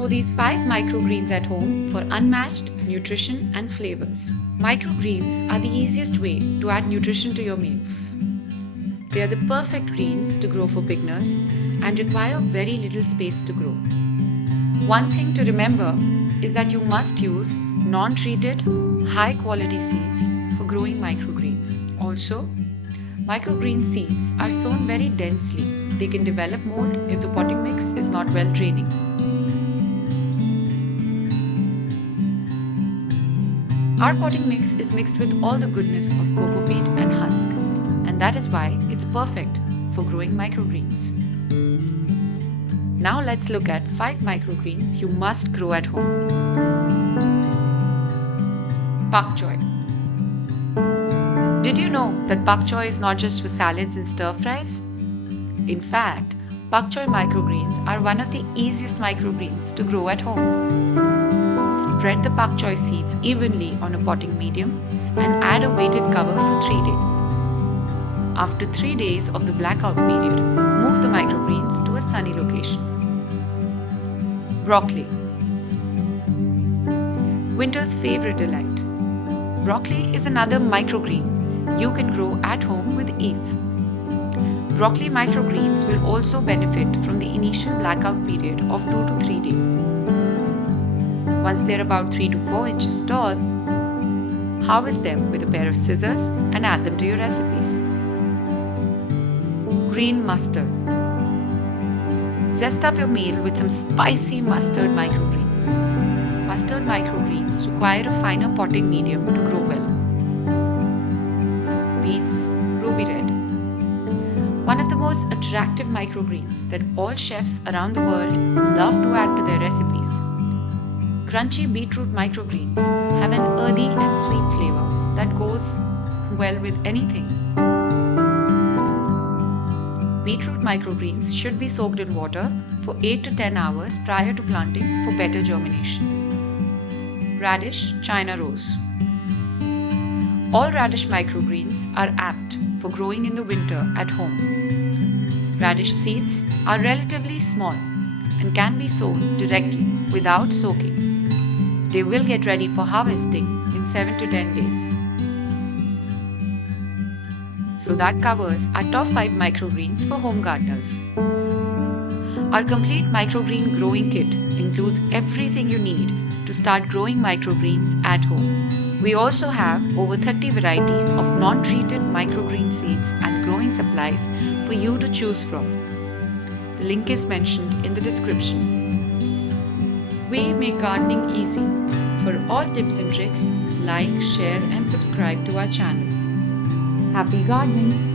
Grow these 5 microgreens at home for unmatched nutrition and flavors. Microgreens are the easiest way to add nutrition to your meals. They are the perfect greens to grow for beginners and require very little space to grow. One thing to remember is that you must use non-treated, high-quality seeds for growing microgreens. Also, microgreen seeds are sown very densely. They can develop mold if the potting mix is not well draining. Our potting mix is mixed with all the goodness of cocoa peat and husk, and that is why it's perfect for growing microgreens. Now let's look at 5 microgreens you must grow at home. Pak choy. Did you know that pak choy is not just for salads and stir fries? In fact, pak choy microgreens are one of the easiest microgreens to grow at home. Spread the pak choy seeds evenly on a potting medium and add a weighted cover for 3 days. After 3 days of the blackout period, move the microgreens to a sunny location. Broccoli. Winter's favorite delight. Broccoli is another microgreen you can grow at home with ease. Broccoli microgreens will also benefit from the initial blackout period of 2 to 3 days. Once they're about 3 to 4 inches tall, harvest them with a pair of scissors and add them to your recipes. Green mustard. Zest up your meal with some spicy mustard microgreens. Mustard microgreens require a finer potting medium to grow well. Beets, ruby red. One of the most attractive microgreens that all chefs around the world love to add to their recipes. Crunchy beetroot microgreens have an earthy and sweet flavor that goes well with anything. Beetroot microgreens should be soaked in water for 8 to 10 hours prior to planting for better germination. Radish, China rose. All radish microgreens are apt for growing in the winter at home. Radish seeds are relatively small and can be sown directly without soaking. They will get ready for harvesting in 7 to 10 days. So that covers our top 5 microgreens for home gardeners. Our complete microgreen growing kit includes everything you need to start growing microgreens at home. We also have over 30 varieties of non-treated microgreen seeds and growing supplies for you to choose from. The link is mentioned in the description. We make gardening easy. For all tips and tricks, like, share and subscribe to our channel. Happy gardening!